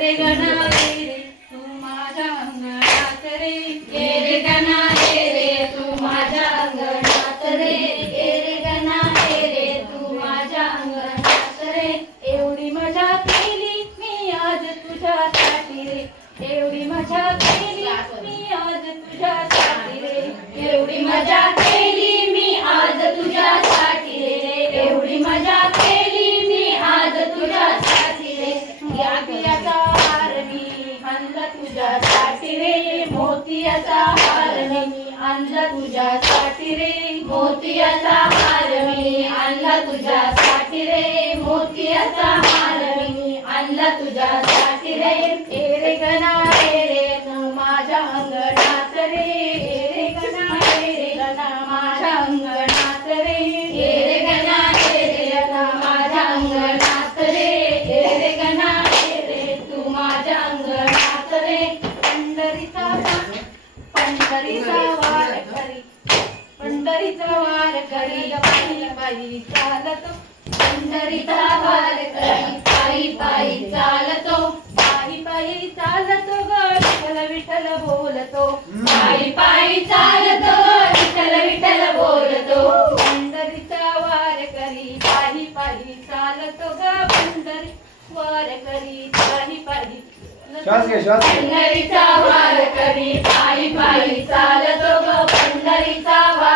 रे गणा ये रे तू माझ्या अंगणात रे ये रे गणा ये रे तू माझ्या अंगणात रे ये रे गणा ये रे तू माझ्या अंगणात रे एवढी मजा केली मी आज तुझ्यासाठी रे एवढी मजा केली मी आज तुझ्यासाठी रे एवढी मजा केली मी आज तुझ्यासाठी रे एवढी मजा केली मी आज तुझ्यासाठी रे मोतियाचा हार मी आणला तुझ्यासाठी रे मोतियाचा हार मी आणला तुझ्यासाठी रे मोतियाचा हार मी आणला तुझ्यासाठी रे मोतियाचा हार मी आणला तुझ्यासाठी रे ए रे गणा ये रे तू माझ्या अंगणात रे ए रे गणा ये रे गणा माझ्या अंगणात रे ए रे गणा ये रे गणा माझ्या अंगणात रे ए रे गणा ये रे तू माझ्या अंगणात रे पंढरीचा वार करी पंढरीचा वार करी पायी पायी चालतो पंढरीचा वार करी पायी पायी चालतो पायी पायी चालतो ग विठ्ठल विठ्ठल बोलतो पायी पायी चालतो विठ्ठल विठ्ठल बोलतो पंढरीचा वार करी पायी पायी चालतो ग पंढरी वार करी पायी पायी पंढरीचा वार करी पायी पायी चालतो ग पंढरीचा वार